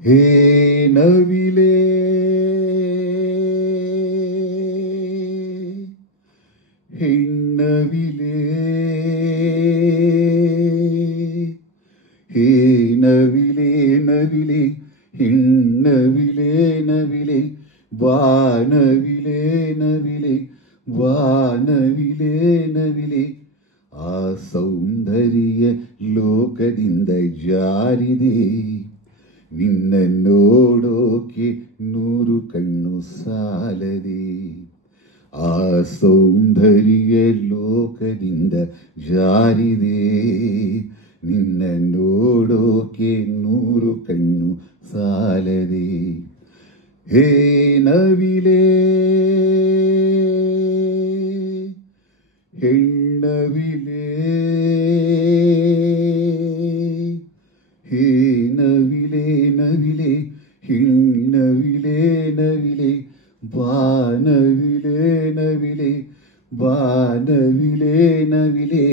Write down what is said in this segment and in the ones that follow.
ಹೇ ನವಿಲೇ ಹೆಣ್ಣವಿಲೇ ಹೇ ನವಿಲೇ ನವಿಲೇ ಹೆಣ್ಣವಿಲೇ ನವಿಲೇ ವಾನವಿಲೇ ನವಿಲೇ ವಾನವಿಲೇ ನವಿಲೇ ಆ ಸೌಂದರ್ಯ ಲೋಕದಿಂದ ಜಾರಿದೆ ನಿನ್ನ ನೋಡೋಕೆ 100 ಕಣ್ಣು ಸಾಲದೆ ಆ ಸೌಂದರ್ಯ ಲೋಕದಿಂದ ಜಾರಿದೆ ನಿನ್ನ ನೋಡೋಕೆ 100 ಕಣ್ಣು ಸಾಲದೆ ಹೇ ನವಿಲೇ ಹೆಣ್ಣವಿಲೇ ಹೇ ನವಿಲೇ ನವಿಲೇ ಹೆಣ್ಣವಿಲೇ ನವಿಲೇ ವಾನವಿಲೇ ನವಿಲೇ ವಾನವಿಲೇ ನವಿಲೇ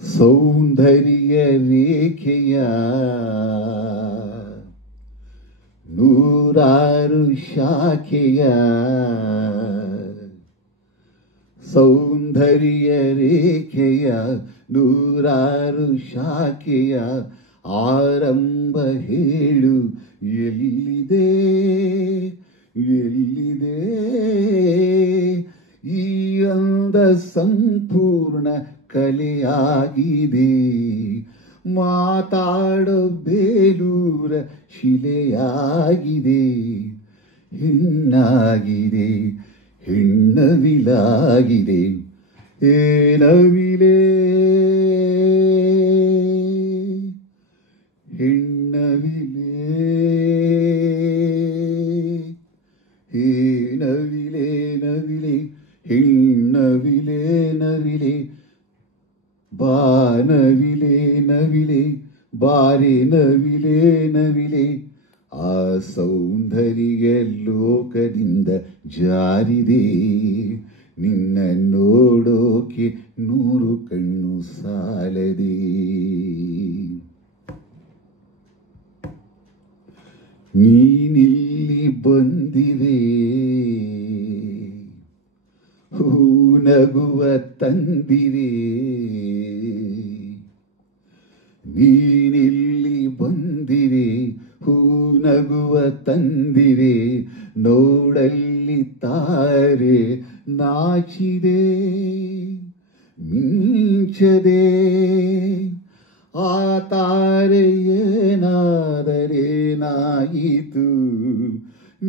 ಸೌಂದರ್ಯ ರೇಖೆಯ 100 ಶಾಖೆಯ ಸೌಂದರ್ಯ ರೇಖೆಯ 100 ಶಾಖೆಯ ಆರಂಭ ಹೇಳು ಎಲ್ಲಿದೆ ಎಲ್ಲಿದೆ ಈ ಅಂದ ಸಂಪೂರ್ಣ ಕಲೆಯಾಗಿದೆ ಮಾತಾಡೋ ಬೇಲೂರ ಶಿಲೆಯಾಗಿದೆ ಹೆಣ್ಣಾಗಿದೆ ಹೆಣ್ಣವಿಲಾಗಿದೆ ಹೇ ನವಿಲೇ ಹೆಣ್ಣವಿಲೇ ಹೇ ನವಿಲೇ ನವಿಲೇ ಹೆಣ್ಣವಿಲೇ ನವಿಲೇ ಬಾನವಿಲೇ ನವಿಲೇ ಬಾರೆ ನವಿಲೇ ನವಿಲೇ ಆ ಸೌಂದರ್ಯ ಲೋಕದಿಂದ ಜಾರಿದೆ ನಿನ್ನ ನೋಡೋಕೆ 100 ಕಣ್ಣು ಸಾಲದೆ ನೀನಿಲ್ಲಿ ಬಂದಿರೆ ಹೂ ನಗುವ ತಂದಿರೆ ನೀನಿಲ್ಲಿ ಬಂದಿರೆ ಹೂ ನಗುವ ತಂದಿರೆ ನೋಡಲ್ಲಿ ತಾರೆ ನಾಚಿದೆ ಮಿಂಚದೆ ಆ ತಾರೆಯೇನಾದರೇನಾಯಿತು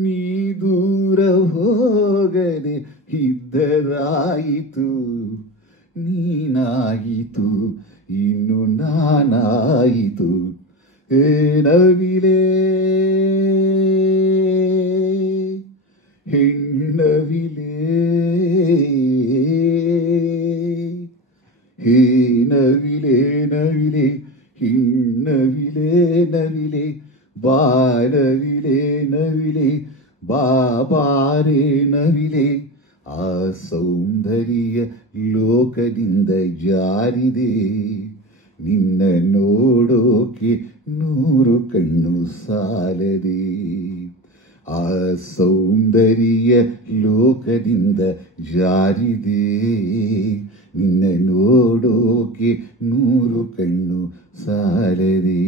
ನೀ ದೂರ ಹೋಗದೆ ಇದ್ದರಾಯಿತು ನೀನಾಯಿತು ಇನ್ನು ನಾನಾಯಿತು ಹೇ ನವಿಲೇ ಹೆಣ್ಣವಿಲೇ ಹೇ ನವಿಲೇ ನವಿಲೇ ಹೆಣ್ಣವಿಲೇ ನವಿಲೇ ಬಾನವಿಲೇ ನವಿಲೇ ಬಾಬಾರೆ ನವಿಲೇ ಆ ಸೌಂದರ್ಯ ಲೋಕದಿಂದ ಜಾರಿದೆ ನಿನ್ನ ನೋಡೋಕೆ 100 ಕಣ್ಣು ಸಾಲದೆ ಆ ಸೌಂದರ್ಯ ಲೋಕದಿಂದ ಜಾರಿದೆ ನಿನ್ನ ನೋಡೋಕೆ 100 ಕಣ್ಣು ಸಾಲದೆ